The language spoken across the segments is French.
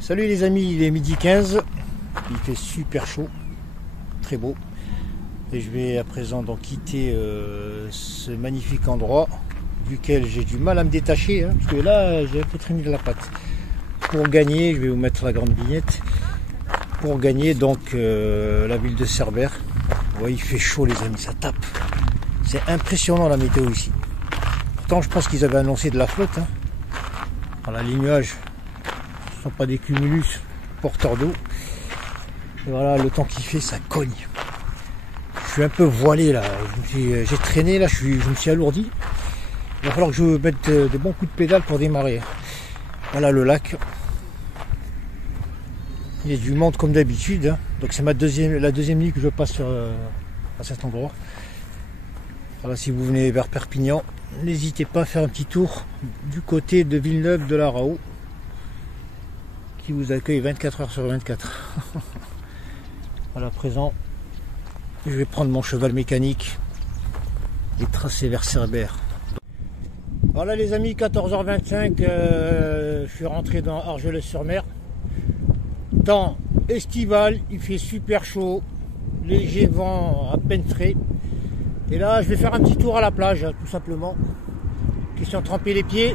Salut les amis, il est midi 15, il fait super chaud, très beau. Et je vais à présent donc quitter ce magnifique endroit duquel j'ai du mal à me détacher, parce que là j'ai un peu traîné de la patte. Pour gagner, je vais vous mettre la grande vignette, pour gagner donc la ville de Cerbère. Vous voyez, il fait chaud les amis, ça tape. C'est impressionnant la météo ici. Pourtant je pense qu'ils avaient annoncé de la flotte. Voilà, les nuages ne sont pas des cumulus porteurs d'eau. Et voilà, le temps qu'il fait, ça cogne. Je suis un peu voilé là, j'ai traîné là, je me suis alourdi. Il va falloir que je mette de bons coups de pédale pour démarrer. Voilà le lac. Il y a du monde comme d'habitude. Donc c'est la deuxième nuit que je passe à cet endroit. Voilà, si vous venez vers Perpignan, n'hésitez pas à faire un petit tour du côté de Villeneuve de la Raho, qui vous accueille 24 heures sur 24. Voilà, à présent, je vais prendre mon cheval mécanique et tracer vers Cerbère. Voilà les amis, 14h25, je suis rentré dans Argelès-sur-Mer. Temps estival, il fait super chaud, léger vent à peine frais. Et là, je vais faire un petit tour à la plage, tout simplement. Question de tremper les pieds.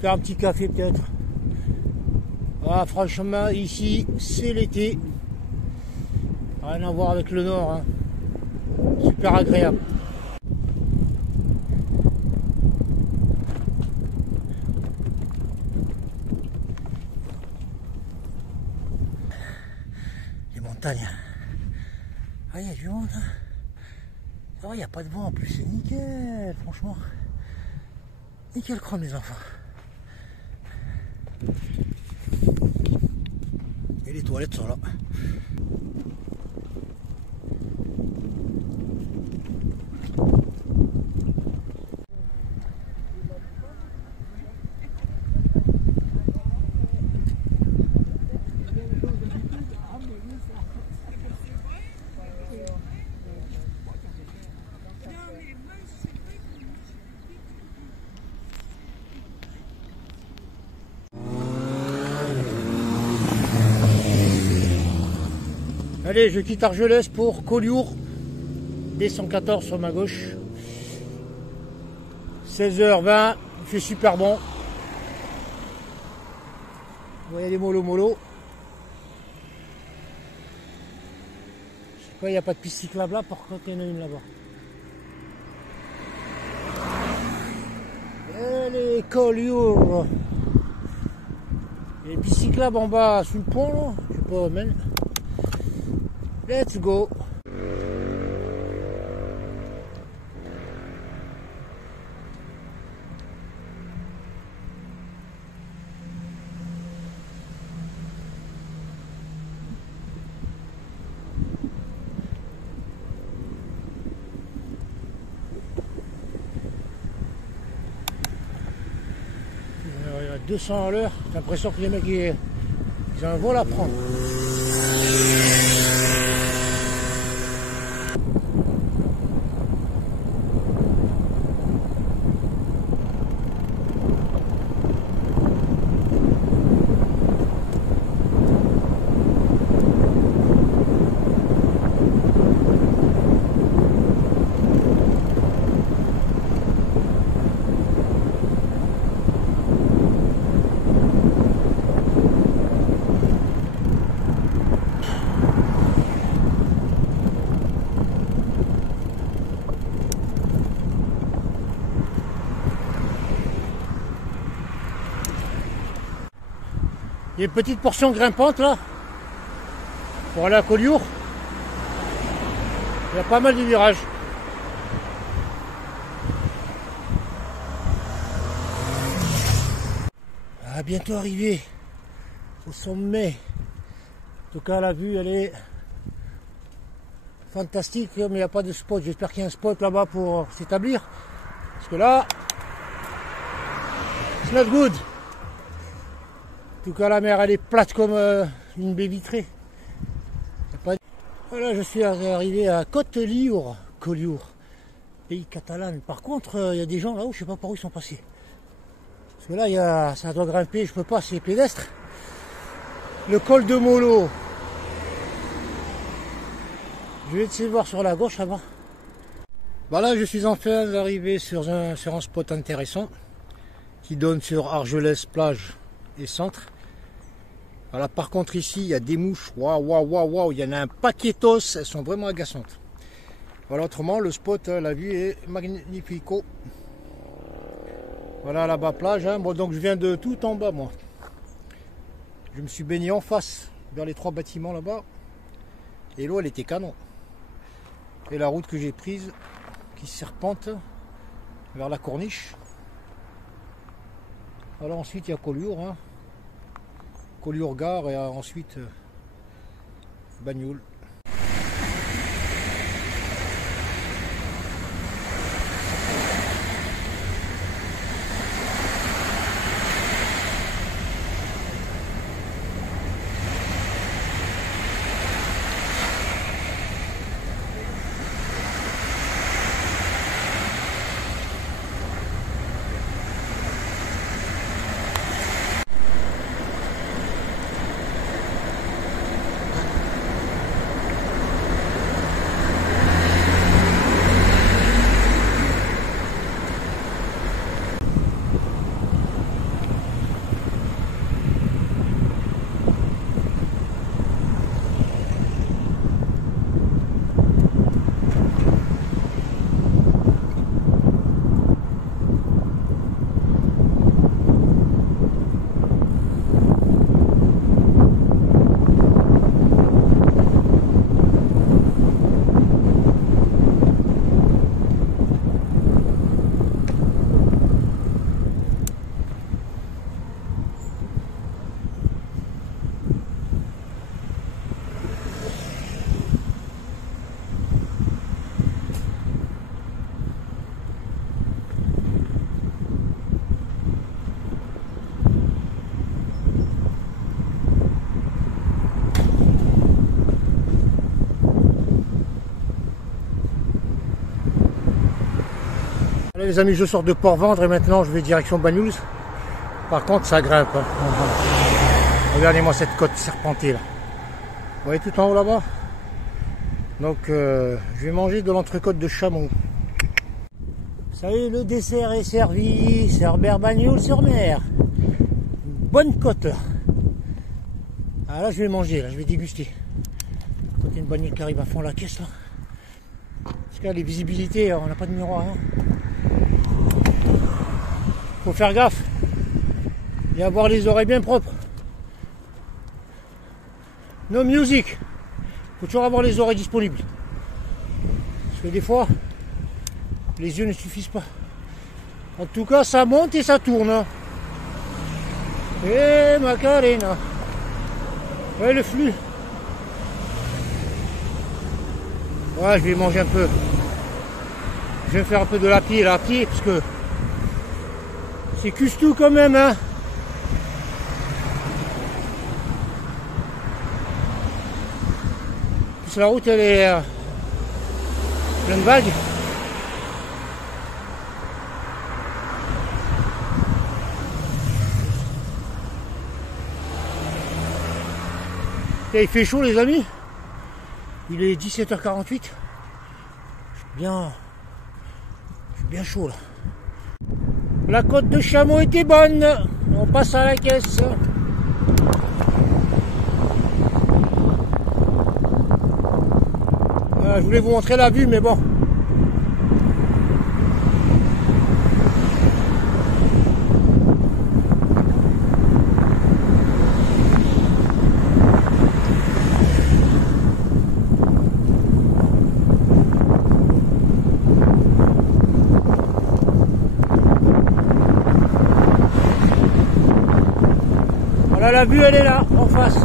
Faire un petit café peut-être. Ah, franchement, ici, c'est l'été. Rien à voir avec le nord. Super agréable. Les montagnes. Ah, il y a du monde. Oh, il n'y a pas de vent en plus, c'est nickel, franchement. Nickel chrome les enfants. Et les toilettes sont là. Allez, je quitte Argelès pour Collioure, D114 sur ma gauche. 16h20, il fait super bon. Vous voyez les mollo. Je sais pas, il n'y a pas de piste cyclable là, par contre il y en a une là-bas. Allez, Collioure. Il y a des pistes cyclables en bas sous le pont là, je sais pas, même. Let's go. Il y a 200 à l'heure, j'ai l'impression que les mecs ils ont un vol à prendre. Il y a une petite portion grimpante là, pour aller à Collioure. Il y a pas mal de virages. À bientôt arrivé au sommet. En tout cas la vue elle est fantastique, mais il n'y a pas de spot. J'espère qu'il y a un spot là-bas pour s'établir. Parce que là, it's not good. En tout cas la mer elle est plate comme une baie vitrée. Voilà, je suis arrivé à Collioure, pays catalan. Par contre, il y a des gens là-haut, je ne sais pas par où ils sont passés. Parce que là, ça doit grimper, je peux pas, c'est pédestre. Le col de Molo. Je vais essayer de voir sur la gauche là-bas. Voilà, je suis enfin arrivé sur un spot intéressant qui donne sur Argelès, plage et centre. Voilà, par contre ici, il y a des mouches. Waouh, waouh, waouh, waouh, il y en a un paquetos, elles sont vraiment agaçantes. Voilà, autrement, le spot, la vue est magnifico. Voilà, là-bas, plage. Hein. Bon, donc je viens de tout en bas, moi. Je me suis baigné en face, vers les 3 bâtiments là-bas. Et l'eau, elle était canon. Et la route que j'ai prise, qui serpente vers la corniche. Alors ensuite, il y a Collioure. Hein. Collioure gare et ensuite Bagnoul. Allez les amis, je sors de Port-Vendre et maintenant je vais direction Bagnoul. Par contre ça grimpe. Hein. Regardez-moi cette côte serpentée là. Vous voyez tout en haut là-bas. Donc je vais manger de l'entrecôte de chameau. Ça y est, le dessert est servi. Cerbère Bagnoul-sur-Mer. Bonne côte là. Ah là je vais manger, là je vais déguster. Quand il y a une bagnole qui arrive à fond la caisse là. Parce que là, les visibilités, on n'a pas de miroir. Hein. Faut faire gaffe et avoir les oreilles bien propres. No music. Faut toujours avoir les oreilles disponibles. Parce que des fois, les yeux ne suffisent pas. En tout cas, ça monte et ça tourne. Hein. Et Macarena. Ouais, le flux. Ouais, je vais manger un peu. Je vais faire un peu de la pied, parce que c'est custou quand même, hein. Plus la route, elle est pleine de vagues. Et il fait chaud, les amis. Il est 17h48. Je suis bien chaud là. La côte de chameau était bonne. On passe à la caisse. Je voulais vous montrer la vue, mais bon. Voilà, la vue elle est là, en face.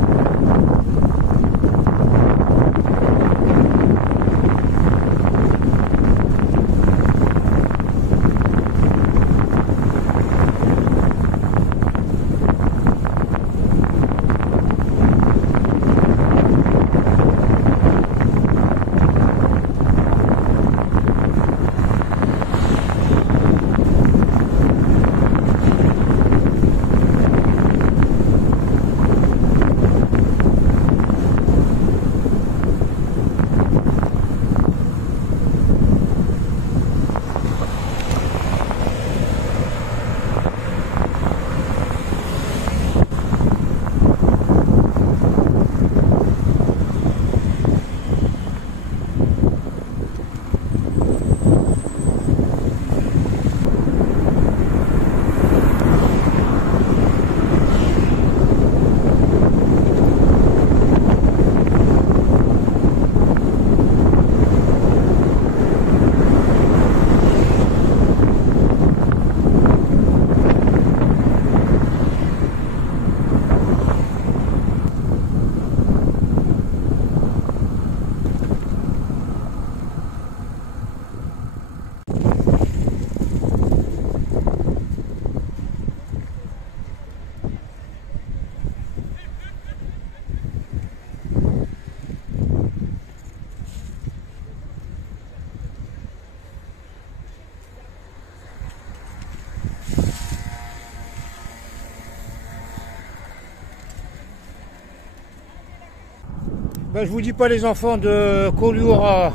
Ben, je vous dis pas les enfants de Collioure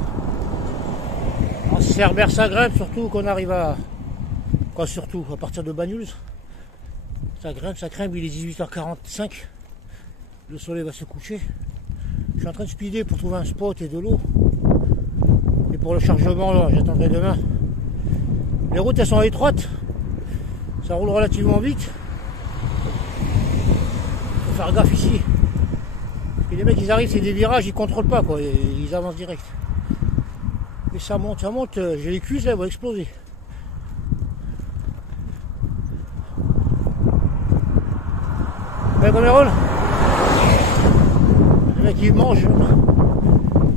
en Cerbère, ça grimpe, surtout qu'on arrive à... Quoi surtout, à partir de Banyuls. Ça grimpe, il est 18h45. Le soleil va se coucher. Je suis en train de speeder pour trouver un spot et de l'eau. Et pour le chargement, là, j'attendrai demain. Les routes, elles sont étroites. Ça roule relativement vite. Faut faire gaffe ici. Et les mecs, ils arrivent, c'est des virages, ils contrôlent pas, quoi. Ils avancent direct. Et ça monte. J'ai les cuisses, là, elles vont exploser. Comme les rôles. Les mecs, ils mangent.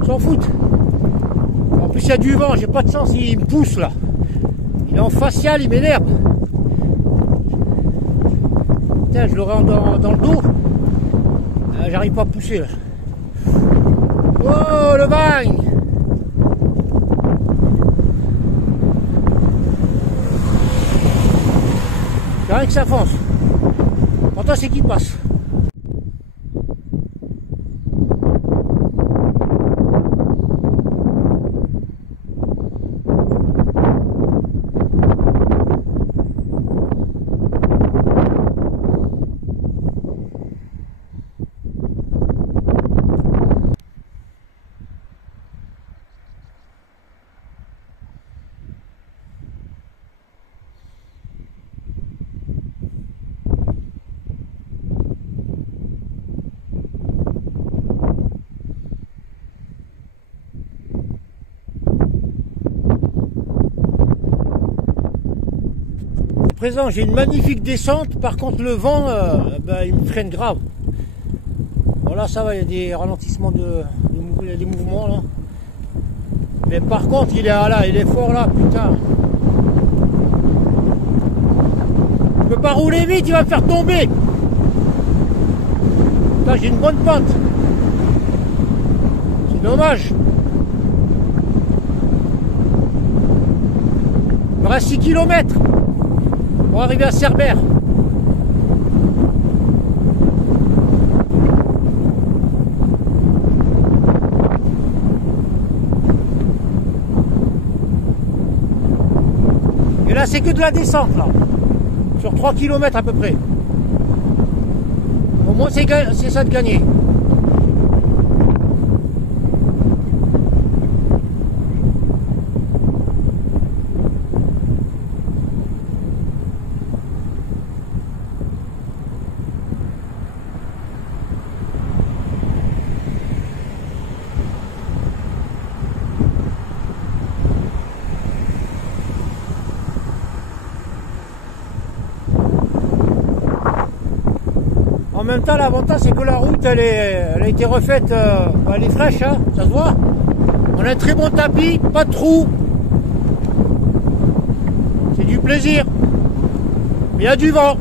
Ils s'en foutent. En plus, il y a du vent, j'ai pas de sens, il me pousse, là. Il est en facial, il m'énerve. Putain, je l'aurai dans le dos. J'arrive pas à pousser là. Oh le bagne. C'est rien que ça fonce. Pourtant c'est qui passe. Présent, j'ai une magnifique descente, par contre le vent il me freine grave. Bon là ça va, il y a des ralentissements il y a des mouvements là. Mais par contre il est fort là, putain. Je peux pas rouler vite, il va me faire tomber. Là j'ai une bonne pente. C'est dommage. Il me reste 6 km. Pour arriver à Cerbère. Et là c'est que de la descente là. Sur 3 km à peu près. Au moins c'est ça de gagner. En même temps, l'avantage c'est que la route elle a été refaite, elle est fraîche, hein, ça se voit. On a un très bon tapis, pas de trous. C'est du plaisir. Il y a du vent.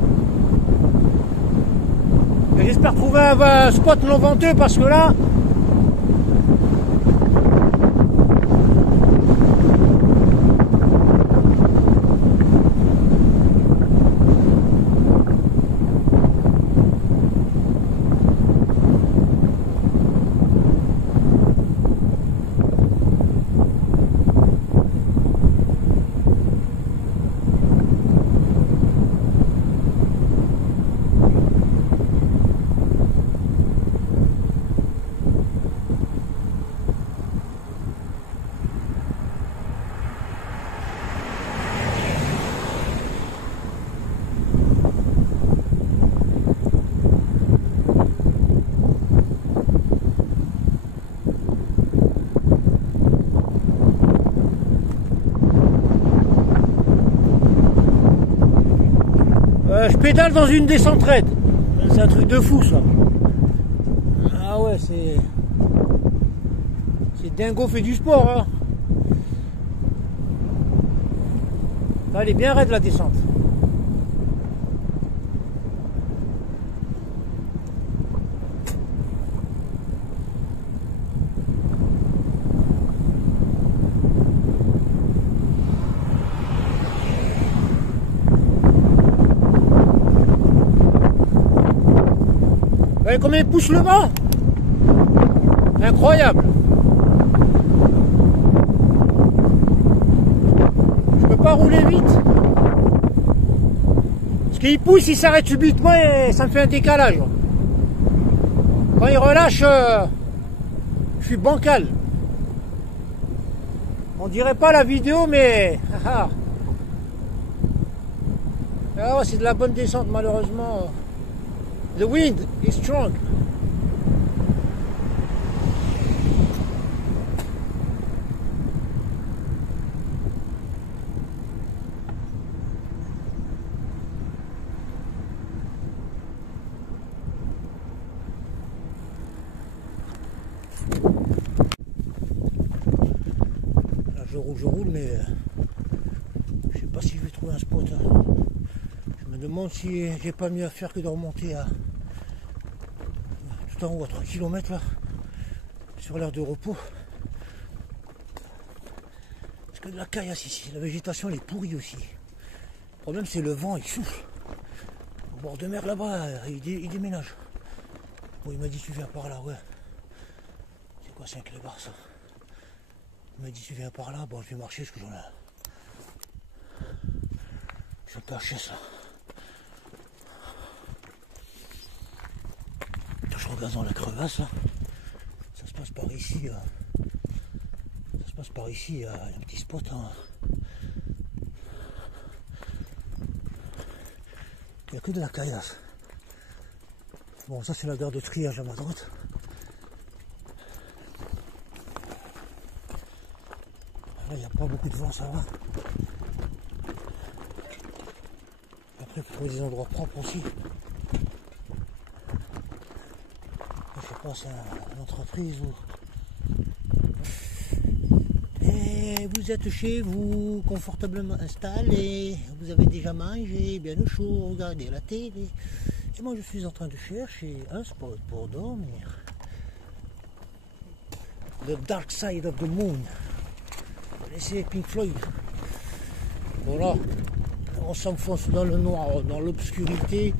J'espère trouver un spot non venteux parce que là, je pédale dans une descente raide. C'est un truc de fou ça. Ah ouais, c'est dingo, fait du sport hein. Là, elle est bien raide la descente. Vous voyez combien il pousse le vent? Incroyable. Je peux pas rouler vite. Parce qu'il pousse, il s'arrête subitement et ça me fait un décalage. Quand il relâche, je suis bancal. On dirait pas la vidéo, mais... Ah, ouais, c'est de la bonne descente, malheureusement. The wind is strong. Là, je roule, mais je sais pas si je vais trouver un spot. Hein. Je me demande si j'ai pas mieux à faire que de remonter à tout en haut à 3 km là, sur l'aire de repos. Parce que de la caillasse ici, la végétation elle est pourrie aussi. Le problème c'est le vent, il souffle. Au bord de mer là-bas, il déménage. Bon, il m'a dit tu viens par là, ouais. C'est quoi, c'est un clébard ça? Il m'a dit tu viens par là, bon je vais marcher parce que j'en ai. Je suis un peu HS là. Je regarde dans la crevasse là. Ça se passe par ici. Ça se passe par ici, il y a un petit spot. Hein. Il n'y a que de la caillasse. Bon, ça c'est la gare de triage à ma droite. Là, il n'y a pas beaucoup de vent, ça va. Après, il faut trouver des endroits propres aussi. Je sais pas, c'est une entreprise ou... Et vous êtes chez vous, confortablement installé, vous avez déjà mangé, bien au chaud, regardez la télé. Et moi je suis en train de chercher un spot pour dormir. The Dark Side of the Moon. Vous connaissez Pink Floyd. Voilà, on s'enfonce dans le noir, dans l'obscurité.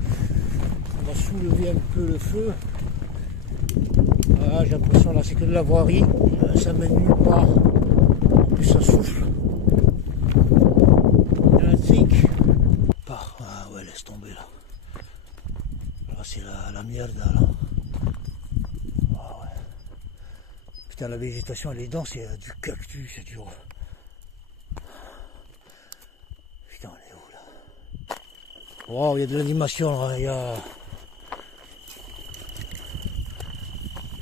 On va soulever un peu le feu. Ah, j'ai l'impression là c'est que de la voirie, ça mène nulle part. En plus ça souffle. I think. Ah ouais, laisse tomber là. Là c'est la merde là. Ah ouais. Putain, la végétation elle est dense, il y a du cactus, c'est dur. Putain, on est où là? Wow, il y a de l'animation là, il y a...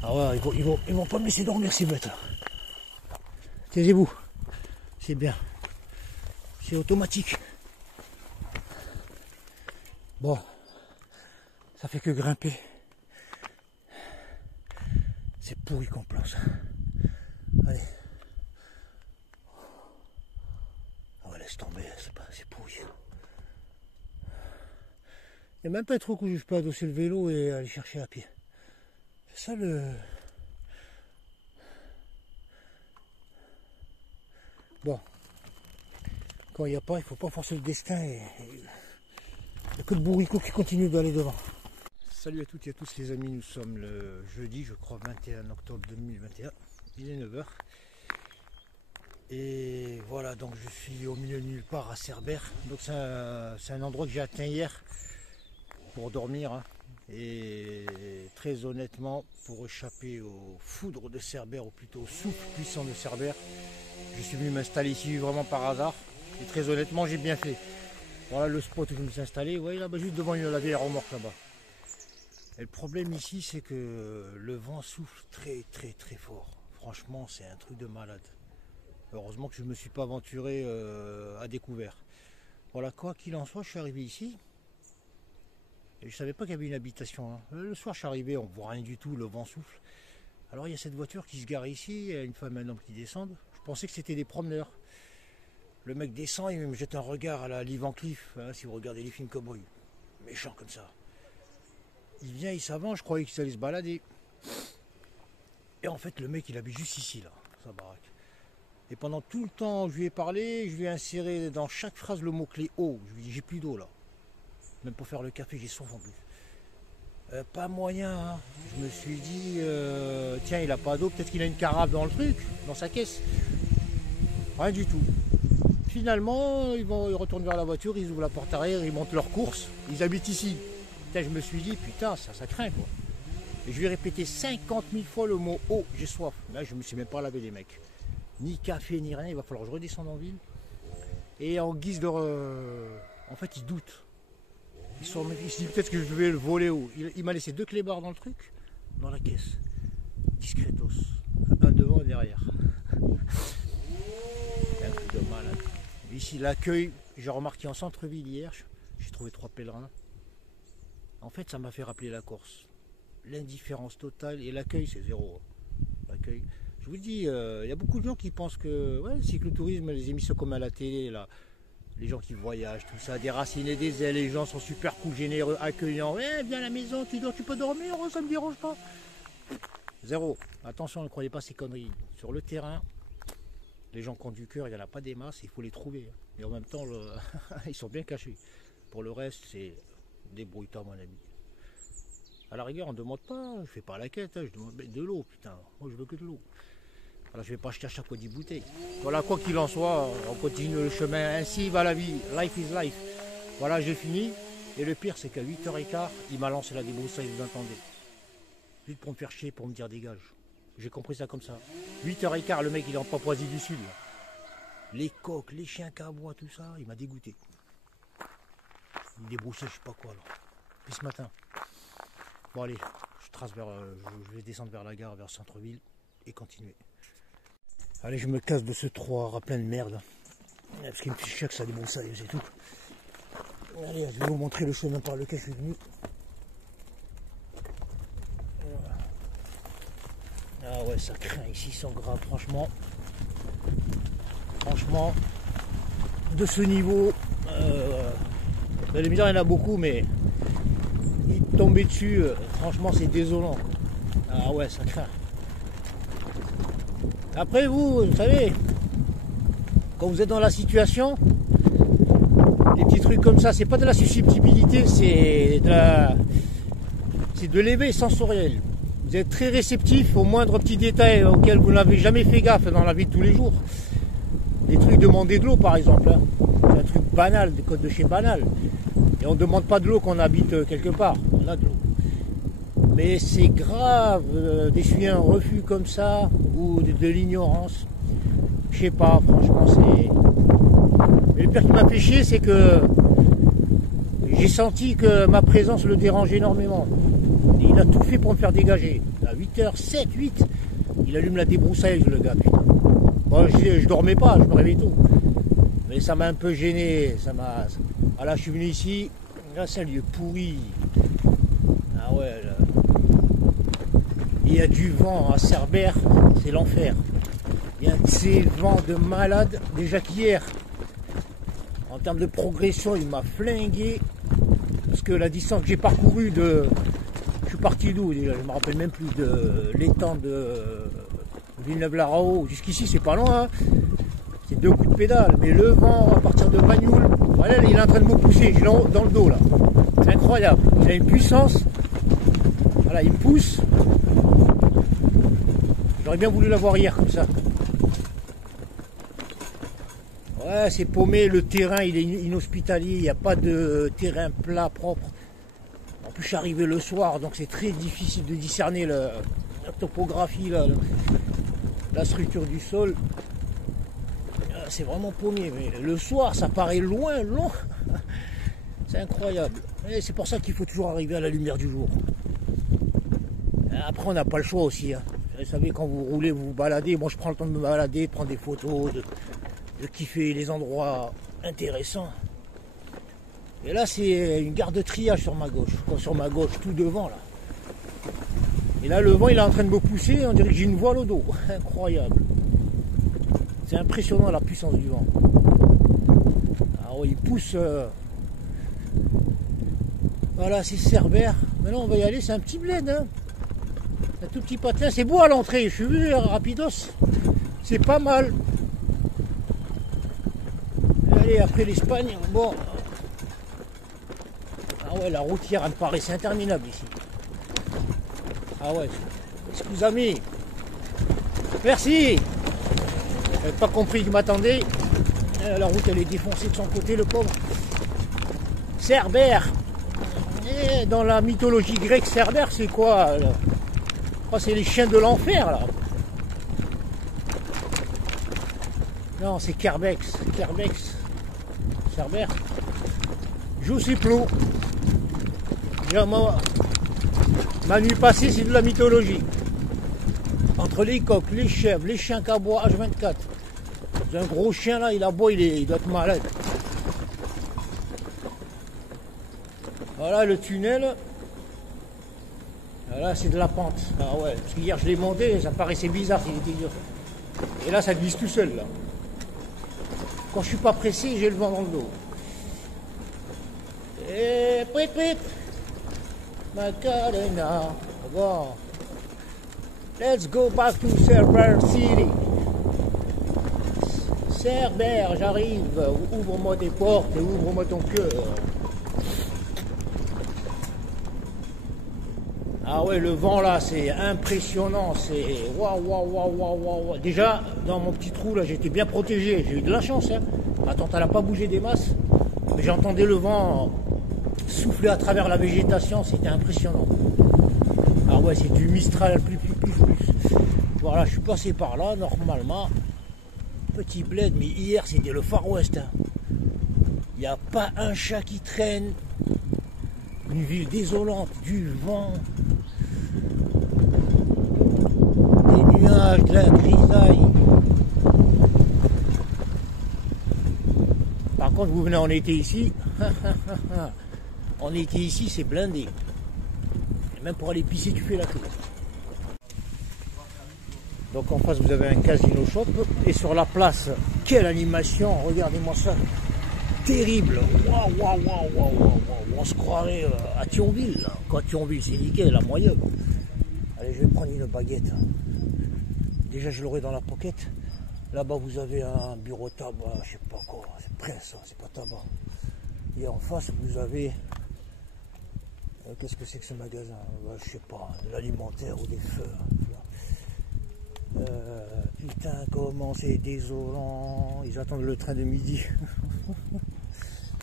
Ah ouais, ils vont pas me laisser dormir ces bêtes là. Taisez-vous. C'est bien. C'est automatique. Bon. Ça fait que grimper. C'est pourri comme plan ça. Allez. Ah ouais, laisse tomber, c'est pourri. Il n'y a même pas trop que je peux adosser le vélo et aller chercher à pied. C'est ça le... Bon. Quand il n'y a pas, il ne faut pas forcer le destin et... Il n'y a que le bourricot qui continue d'aller devant. Salut à toutes et à tous les amis, nous sommes le jeudi, je crois 21 octobre 2021. Il est 9 h. Et voilà, donc je suis au milieu de nulle part à Cerbère. Donc c'est un endroit que j'ai atteint hier pour dormir. Hein. Et très honnêtement, pour échapper aux foudres de Cerbère, ou plutôt au souffle puissant de Cerbère, je suis venu m'installer ici vraiment par hasard. Et très honnêtement, j'ai bien fait. Voilà le spot où je me suis installé. Vous voyez là-bas, juste devant la vieille remorque là-bas. Et le problème ici, c'est que le vent souffle très très très fort. Franchement, c'est un truc de malade. Heureusement que je ne me suis pas aventuré à découvert. Voilà, quoi qu'il en soit, je suis arrivé ici. Et je ne savais pas qu'il y avait une habitation. Hein. Le soir, je suis arrivé, on ne voit rien du tout, le vent souffle. Alors il y a cette voiture qui se gare ici, il y a une femme et un homme qui descendent. Je pensais que c'était des promeneurs. Le mec descend, il me jette un regard à la Lee Van Cleef, hein, si vous regardez les films cowboys. Méchant comme ça. Il vient, il s'avance, je croyais qu'il allait se balader. Et en fait, le mec, il habite juste ici, là, sa baraque. Et pendant tout le temps, je lui ai parlé, je lui ai inséré dans chaque phrase le mot-clé eau. Je lui ai dit, j'ai plus d'eau, là. Même pour faire le café, j'ai soif en plus. Pas moyen, hein. Je me suis dit, tiens, il a pas d'eau, peut-être qu'il a une carafe dans le truc, dans sa caisse. Rien du tout. Finalement, ils retournent vers la voiture, ils ouvrent la porte arrière, ils montent leur course, ils habitent ici. Putain, je me suis dit, putain, ça craint quoi. Et je lui ai répété 50 000 fois le mot eau, j'ai soif. Là, je me suis même pas lavé les mecs. Ni café, ni rien, il va falloir que je redescende en ville. Et en guise de... En fait, ils doutent. Il se dit peut-être que je vais le voler haut. Il m'a laissé 2 clébards dans le truc, dans la caisse. Discretos. Un devant et derrière. Un truc de malade. Ici, l'accueil, j'ai remarqué en centre-ville hier, j'ai trouvé 3 pèlerins. En fait, ça m'a fait rappeler la Corse. L'indifférence totale et l'accueil, c'est zéro. L'accueil. Je vous dis, il y a beaucoup de gens qui pensent que ouais, le cyclotourisme, les émissions comme à la télé, là, les gens qui voyagent, tout ça, déracinés des ailes, les gens sont super cool, généreux, accueillants. Ouais, viens à la maison, tu peux dormir, ça me dérange pas. Zéro. Attention, ne croyez pas ces conneries. Sur le terrain, les gens qui ont du cœur, il n'y en a pas des masses, il faut les trouver. Et en même temps, ils sont bien cachés. Pour le reste, c'est débrouille-toi, mon ami. À la rigueur, on ne demande pas, je fais pas la quête, je demande de l'eau, putain. Moi, je veux que de l'eau. Alors, je vais pas acheter à chaque fois 10 bouteilles. Voilà, quoi qu'il en soit, on continue le chemin. Ainsi va la vie. Life is life. Voilà, j'ai fini. Et le pire, c'est qu'à 8h15, il m'a lancé la débroussaille, vous entendez. Juste pour me faire chier, pour me dire dégage. J'ai compris ça comme ça. 8h15, le mec, il est en Papouasie du Sud. Là. Les coqs, les chiens qui aboient, tout ça, il m'a dégoûté. Il débroussait, je sais pas quoi, là. Puis ce matin. Bon, allez, je vais descendre vers la gare, vers centre-ville, et continuer. Allez, je me casse de ce trottoir plein de merde. Parce qu'il me fait chier que ça débroussaille, c'est tout. Allez, je vais vous montrer le chemin par lequel je suis venu. Ah ouais, ça craint ici, sans grave, franchement. Franchement, de ce niveau, vous allez me dire, il y en a beaucoup, mais tomber dessus, franchement, c'est désolant. Ah ouais, ça craint. Après, vous savez, quand vous êtes dans la situation, des petits trucs comme ça, c'est pas de la susceptibilité, c'est de l'éveil sensoriel. Vous êtes très réceptif aux moindres petits détails auxquels vous n'avez jamais fait gaffe dans la vie de tous les jours. Des trucs, demander de l'eau par exemple. Hein. C'est un truc banal, des codes de chez banal. Et on ne demande pas de l'eau quand on habite quelque part. On a de l'eau. Mais c'est grave d'essuyer un refus comme ça, ou de l'ignorance. Je sais pas, franchement, c'est... Mais le pire qui m'a fait chier, c'est que j'ai senti que ma présence le dérangeait énormément. Et il a tout fait pour me faire dégager. À 8h07, 8, il allume la débroussaille, le gars, putain. Bon, je dormais pas, je me réveille tôt. Mais ça m'a un peu gêné. Ah là, je suis venu ici. Là, c'est un lieu pourri. Ah ouais, là. Il y a du vent à Cerbère, c'est l'enfer. Il y a ces vents de malade. Déjà qu'hier, en termes de progression, il m'a flingué. Parce que la distance que j'ai parcourue de... Je suis parti d'où déjà? Je me rappelle même plus de l'étang de Villeneuve-la-Raho. Jusqu'ici, c'est pas loin. Hein. C'est 2 coups de pédale. Mais le vent, à partir de Bagnoul, voilà, il est en train de me pousser. Je l'ai dans le dos, là. C'est incroyable. Il a une puissance. Voilà, il me pousse. J'aurais bien voulu l'avoir hier, comme ça. Ouais, c'est paumé. Le terrain, il est inhospitalier. Il n'y a pas de terrain plat, propre. En plus, je suis arrivé le soir, donc c'est très difficile de discerner la topographie, la structure du sol. C'est vraiment paumé, mais le soir, ça paraît loin. C'est incroyable. Et c'est pour ça qu'il faut toujours arriver à la lumière du jour. Après, on n'a pas le choix aussi. Hein. Vous savez, quand vous roulez, vous vous baladez. Moi, je prends le temps de me balader, de prendre des photos, de kiffer les endroits intéressants. Et là, c'est une gare de triage sur ma gauche. Sur ma gauche, tout devant, là. Et là, le vent, il est en train de me pousser. On dirait que j'ai une voile au dos. Incroyable. C'est impressionnant, la puissance du vent. Ah ouais, il pousse... Voilà, c'est Cerbère. Maintenant, on va y aller. C'est un petit bled, hein. Un tout petit patelin. C'est beau à l'entrée. Je suis venu rapidos. C'est pas mal. Allez, après l'Espagne, bon... Ah ouais, la routière, elle me paraissait interminable ici. Ah ouais, excusez-moi. Merci. J'avais pas compris qu'il m'attendait. La route elle est défoncée de son côté, le pauvre. Cerbère. Et dans la mythologie grecque, Cerbère c'est quoi là? Je crois que c'est les chiens de l'enfer là. Non, c'est Kerbex. Kerbex. Cerbère. Je sais plus. Ma nuit passée, c'est de la mythologie. Entre les coqs, les chèvres, les chiens qui aboient H24. J'ai un gros chien là, il aboie, il doit être malade. Voilà le tunnel. Là, c'est de la pente. Ah ouais, parce qu'hier je l'ai monté, ça paraissait bizarre, il était dur. Et là, ça glisse tout seul là. Quand je suis pas pressé, j'ai le vent dans le dos. Et prit, Macarena. Bon. Let's go back to Cerbère City. Cerbère, j'arrive. Ouvre-moi tes portes et ouvre-moi ton cœur. Ah ouais, le vent là, c'est impressionnant. C'est waouh, waouh, waouh, waouh, waouh. Déjà, dans mon petit trou là, j'étais bien protégé. J'ai eu de la chance. Hein. Attends, elle n'a pas bougé des masses. Mais j'entendais le vent souffler à travers la végétation. C'était impressionnant. Ah ouais, c'est du Mistral plus. Voilà, je suis passé par là, normalement. Petit bled, mais hier, c'était le Far West. Hein. Il n'y a pas un chat qui traîne. Une ville désolante, du vent. Des nuages, de la grisaille. Par contre, vous venez en été ici. En été ici, c'est blindé. Et même pour aller pisser, tu fais la queue. Donc en face, vous avez un casino shop. Et sur la place, quelle animation. Regardez-moi ça. Terrible. Waouh, waouh, waouh, waouh, waouh. On se croirait à Thionville. Quand Thionville, c'est nickel, la moyenne. Allez, je vais prendre une baguette. Déjà, je l'aurai dans la pocket. Là-bas, vous avez un bureau tabac, je sais pas quoi. C'est presse, c'est pas tabac. Et en face, vous avez... Qu'est-ce que c'est que ce magasin? Je sais pas, de l'alimentaire ou des feux. Putain, comment c'est désolant. Ils attendent le train de midi.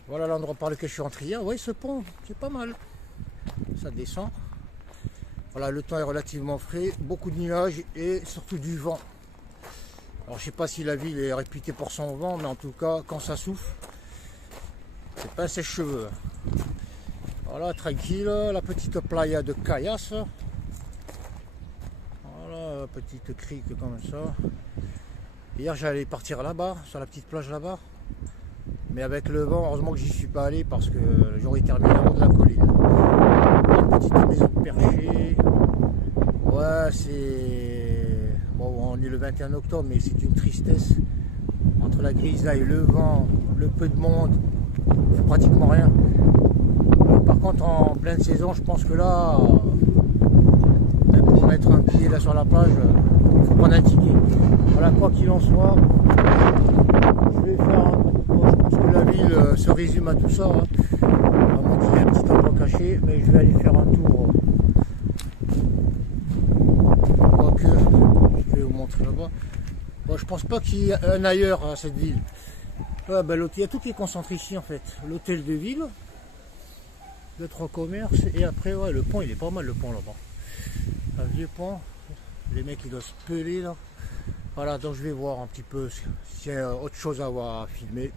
Voilà l'endroit par lequel je suis rentré hier. Oui, ce pont, c'est pas mal. Ça descend. Voilà, le temps est relativement frais. Beaucoup de nuages et surtout du vent. Alors, je sais pas si la ville est réputée pour son vent, mais en tout cas, quand ça souffle, c'est pas un sèche-cheveux. Voilà, tranquille. La petite playa de Caillasse. Voilà, petite crique comme ça. Hier, j'allais partir là-bas, sur la petite plage là-bas. Mais avec le vent, heureusement que j'y suis pas allé parce que j'aurais terminé en haut de la colline. Une petite maison perchée. Ouais, c'est... Bon, on est le 21 octobre, mais c'est une tristesse. Entre la grisaille, le vent, le peu de monde, c'est pratiquement rien. Par contre, en pleine saison, je pense que là, même pour mettre un pied là sur la plage, il faut prendre un ticket. Voilà, quoi qu'il en soit, je vais faire un... Je pense que la ville se résume à tout ça. Hein. À moins qu'il y ait un petit endroit caché, mais je vais aller faire un tour. Quoique, je vais vous montrer là-bas. Bon, je pense pas qu'il y ait un ailleurs à cette ville. Ouais, ben, il y a tout qui est concentré ici en fait. L'hôtel de ville, 2-3 commerces, et après ouais, le pont il est pas mal, le pont là-bas. Un vieux pont, les mecs ils doivent se peler là. Voilà, donc je vais voir un petit peu s'il y a autre chose à voir à filmer.